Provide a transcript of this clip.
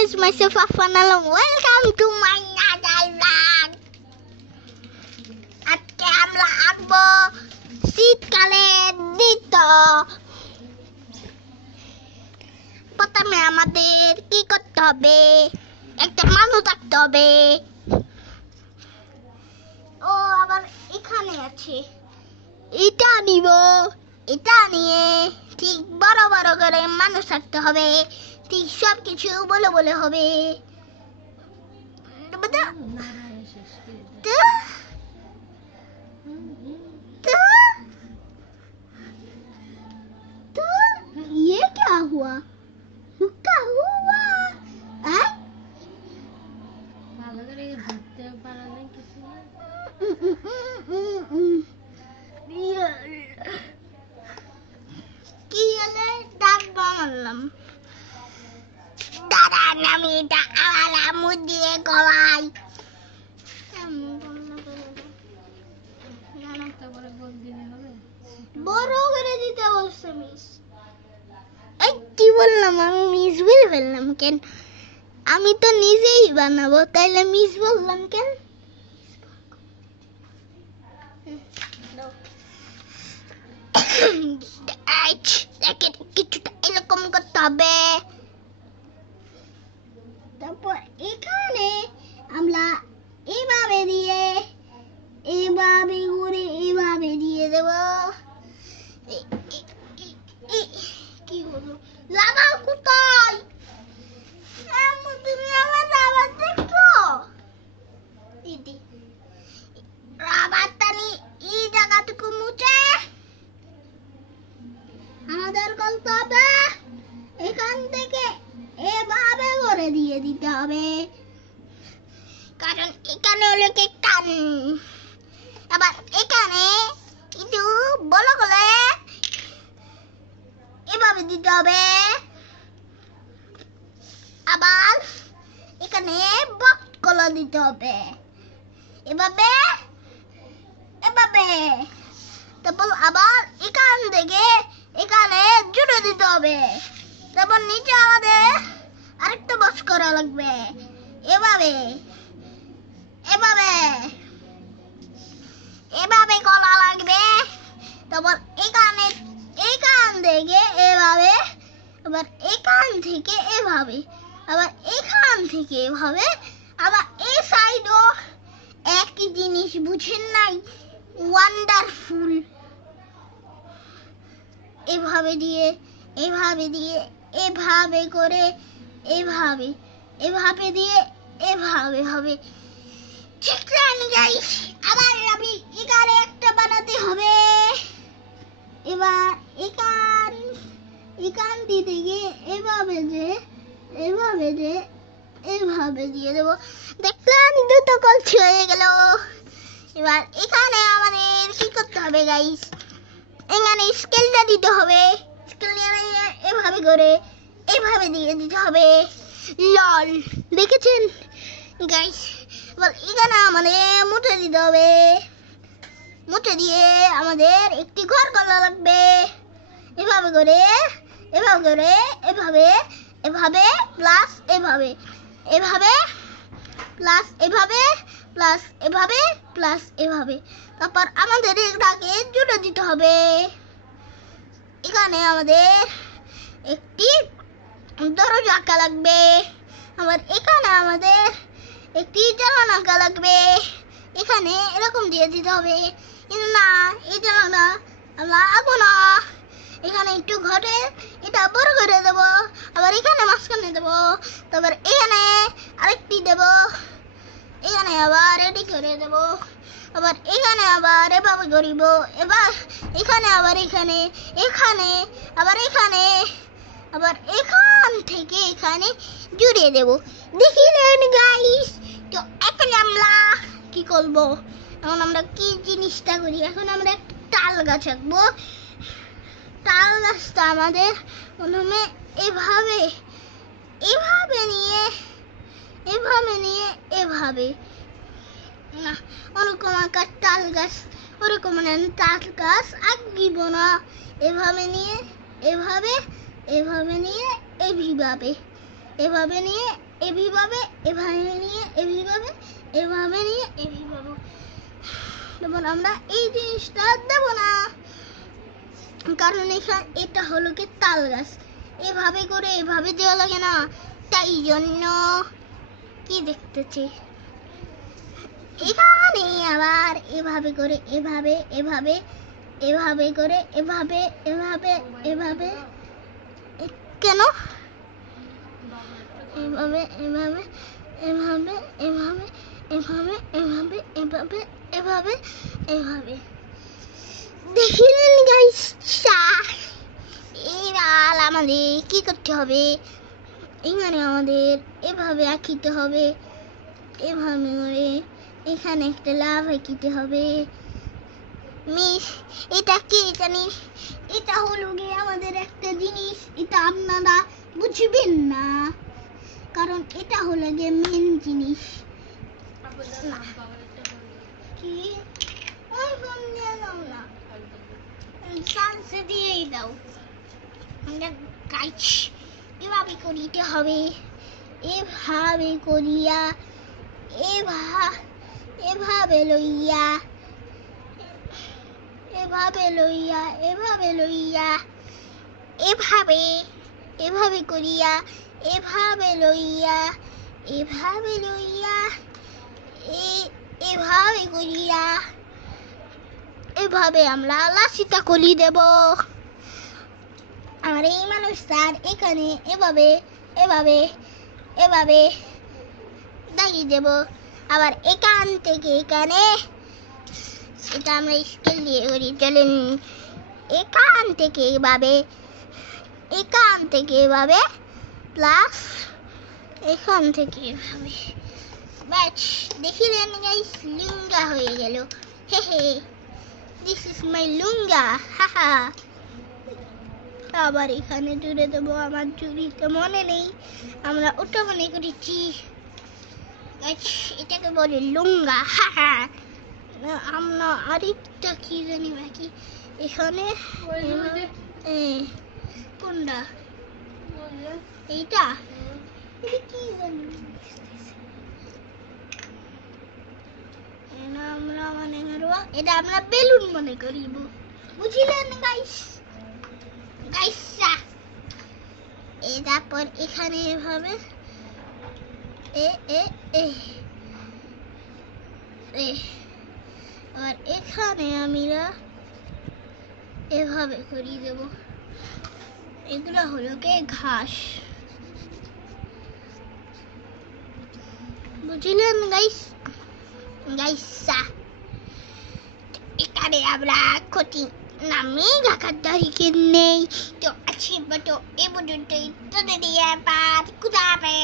guys, myself Afan Alam. Welcome to my channel vlog. আজকে আমরা আঁকবো শীতকালে দীপ্ত। প্রথমে আমাদের কি করতে হবে? একটা মানুষ আঁকতে হবে। ও আবার এখানে আছে, এটা নিব। এটা নিয়ে ঠিক বড় বড় করে মানুষ আঁকতে হবে। ঠিক সব কিছু বলে বলে হবে। तो ये क्या हुआ? क्या हुआ? কি হলে দাগ বানালাম। দাঁড়ান আমি এটা আবার আমু দিয়ে গলাই। বড় করে দিতে বলছে মিস। এই কি বললাম আমি? মিস বলে ফেললাম কেন? আমি তো নিজেই বানাবো, তাইলে মিস বললাম কেন? কিছুটা এরকম করতে হবে। তারপর এখানে আমরা এভাবে দিয়ে এভাবে করে এভাবে দিয়ে দেব। কি হলো? রাবার কোথায়? তুমি আমার রাবার দেখো। দিদি রাবারটা নিয়ে এই জায়গাটুকু মুছে আমাদের করতে হবে। এখান থেকে এভাবে করে দিয়ে দিতে হবে, কারণ এখানে হলো কান। আবার এখানে একটু বড় করে এভাবে দিতে হবে। আবার এখানে বক্স করে দিতে হবে, এভাবে এভাবে। তারপর আবার এখান থেকে এখানে জুড়ে দিতে হবে। তারপর নিচে আমাদের আরেকটা বক্স করা লাগবে, এভাবে এভাবে এভাবে করা লাগবে। তারপর এখানে এখান থেকে এভাবে, আবার এখান থেকে এভাবে, আবার এখান থেকে এভাবে, আবার এই সাইডও একই জিনিস। বুঝেন নাই? ওয়ান্ডারফুল। এভাবে দিয়ে এভাবে দিয়ে এভাবে করে এভাবে এভাবে দিয়ে এভাবে হবে। ঠিক আছে গাইস, আবার আমি এখানে একটা বানাতে হবে। এবার এখান থেকে এভাবে যে এভাবে যে এভাবে দিয়ে দেবো। দেখলাম দুটো কলসি হয়ে গেল। এবার এখানে আমাদের কি করতে হবে গাইস? এখানে স্কেলটা দিতে হবে। স্কেল নিয়ে এভাবে করে এভাবে দিয়ে দিতে হবে। লল, দেখেছেন গাইস? এবার এখানে আমাদের মুছে দিতে হবে। মুছে দিয়ে আমাদের একটি ঘর করা লাগবে। এভাবে করে এভাবে করে এভাবে এভাবে প্লাস এভাবে এভাবে প্লাস এভাবে প্লাস এভাবে প্লাস এভাবে। তারপর আমাদের এটাকে জুড়ে দিতে হবে। এখানে আমাদের একটি দরজা আঁকা লাগবে। আবার এখানে আমাদের একটি জানালা আঁকা লাগবে। এখানে এরকম দিয়ে দিতে হবে। কিন্তু না, এই জানালা আমরা আঁকবো না। এখানে একটু ঘটে এটা বড় করে দেবো। আবার এখানে মাঝখানে দেবো। তারপর এখানে আরেকটি দেবো। এখানে আবার রেডি করে দেব। আবার এখানে আবার এভাবে করিব। এবার এখানে আবার এখানে এখানে আবার এখানে আবার এখান থেকে এখানে জুড়িয়ে দেব। দেখিলেন গাইস? তো এখন আমরা কি করব? এখন আমরা কি জিনিসটা করি? এখন আমরা একটা তাল গাছ আঁকবো। তাল গাছটা আমাদের প্রথমে এভাবে এভাবে নিয়ে এভাবে নিয়ে এভাবে না, ওরকম আঁকার তাল গাছ ওরকম তাল গাছ আঁকব না। এভাবে নিয়ে এভাবে এভাবে নিয়ে এইভাবে এভাবে নিয়ে এইভাবে এভাবে নিয়ে এভাবে নিয়ে এইভাবে দেবো না, আমরা এই জিনিসটা দেব না, কারণ এখানে এটা হলো কি তাল গাছ, এভাবে করে এভাবে দেওয়া লাগে না, তাই জন্য কি দেখতেছি এখানে আবার এভাবে করে এভাবে এভাবে এভাবে করে এভাবে এভাবে এভাবে কেন এভাবে এভাবে এভাবে এভাবে এভাবে এভাবে এভাবে এভাবে এভাবে দেখিলেন গাইস, এবার আমাদের কি করতে হবে, এখানে আমাদের এভাবে আঁকিতে হবে, এভাবে করে এখানে একটা লাভ আঁকিতে হবে। মিস এটা কি জানিস, এটা হলো গিয়ে আমাদের একটা জিনিস, এটা আপনারা বুঝবেন না, কারণ এটা হলো গিয়ে মেন জিনিস। কি ওই ফোন দিয়ে দাও না, চান্সে দিয়েই দাও, আমরা গাইছ এভাবে করিতে হবে, এভাবে করিয়া এভাবে লইয়া এভাবে লইয়া এভাবে লইয়া এভাবে এভাবে করিয়া এভাবে লইয়া এভাবে লইয়া এভাবে করিয়া এভাবে আমরা লাসিটা কলি দেব। আমার এই মানুষটার এখানে এভাবে এভাবে এভাবে দাগিয়ে দেব, আবার এখান থেকে এখানে এটা আমরা স্কেল দিয়ে করি, চলেন এখান থেকে এভাবে প্লাস এখান থেকে এভাবে, ব্যাস দেখিলেন গাইস, লুঙ্গা হয়ে গেল, হে হে, দিস ইজ মাই লুঙ্গা, হাহা। আবার এখানে জুড়ে দেবো, আমার জুড়িতে মনে নেই, আমরা ওটা মনে করেছি, এটাকে বলে লুঙ্গা, হাহা। আমরা আরেকটা কি জানি বাকি এখানে, কোনটা এইটা কি জানি, আমরা মনে করবো এটা আমরা বেলুন মনে করিব, বুঝলেন গাইস? গাইসা তারপর এখানে এভাবে আর এখানে আমরা এভাবে করিয়ে দেব, এগুলো হলো কে ঘাস, বুঝলেন গাইস? গাইসা এখানে আমরা ক্ষতি নামে গাকার তারিখে নেই, তো আছি বাটো এ পর্যন্তই, তোদের দিয়ে পাঠ কুদাবে।